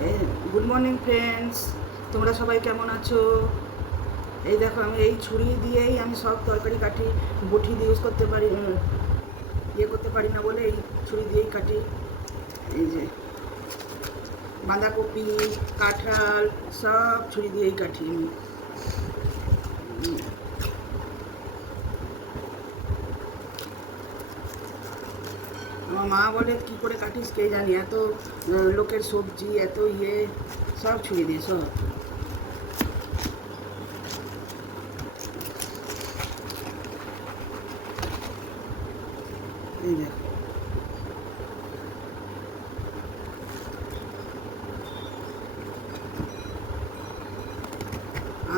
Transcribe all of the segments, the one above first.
Good morning friends, তোমরা সবাই কেমন আছো? এই দেখো, আমি এই ছুরি দিয়েই আমি সব তরকারি কাটি। বটি দিয়ে ইউজ করতে পারি, করতে পারি না বলে এই ছুরি দিয়েই কাটি। এই যে বাঁধাকপি, কাঁঠাল সব ছুরি দিয়েই কাটি আমি। আমার মা বলে কী করে কাটিস কে জানি, এত লোকের সবজি, এত সব ছুরি দিয়ে সব। এই দেখো,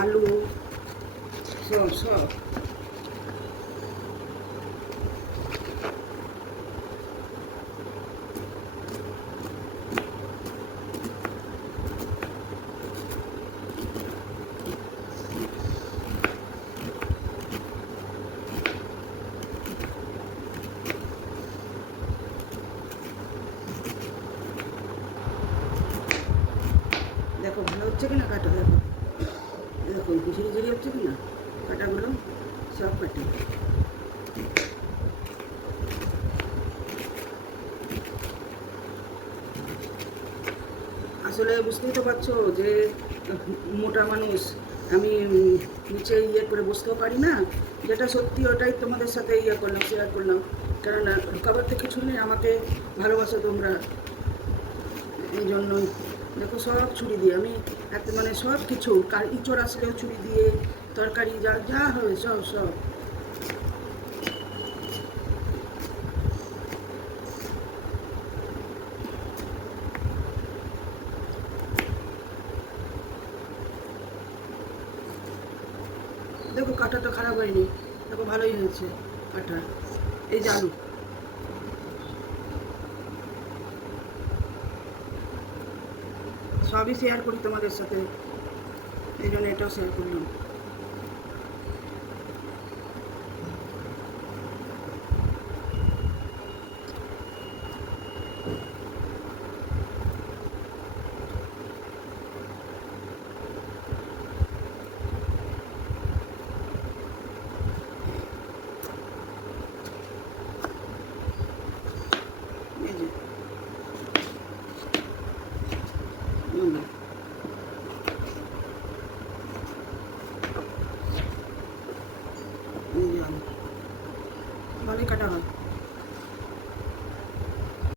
আলু সব সব। দেখো ভালো হচ্ছে কিনা কাটা, দেখো দেখুন ঝিরি ঝিরি হচ্ছে কিনা কাটাগুলো, সব কাটি। আসলে বুঝতেই তো পারছো যে মোটা মানুষ, আমি নিচে করে বসতেও পারি না। যেটা সত্যি ওটাই তোমাদের সাথে করলাম, শেয়ার করলাম। কেননা খাবার তো কিছু নেই, আমাকে ভালোবাসো তোমরা, এই জন্যই। দেখো সব ছুরি দিয়ে আমি মানে সব কিছু, ইঁচড় আসলেও ছুরি দিয়ে, তরকারি যা যা হবে সব সব। দেখো কাঁটা তো খারাপ হয়নি, দেখো ভালোই হয়েছে কাঁটা। এই যে আলু, সবই শেয়ার করি তোমাদের সাথে, এই জন্য এটাও শেয়ার করলাম।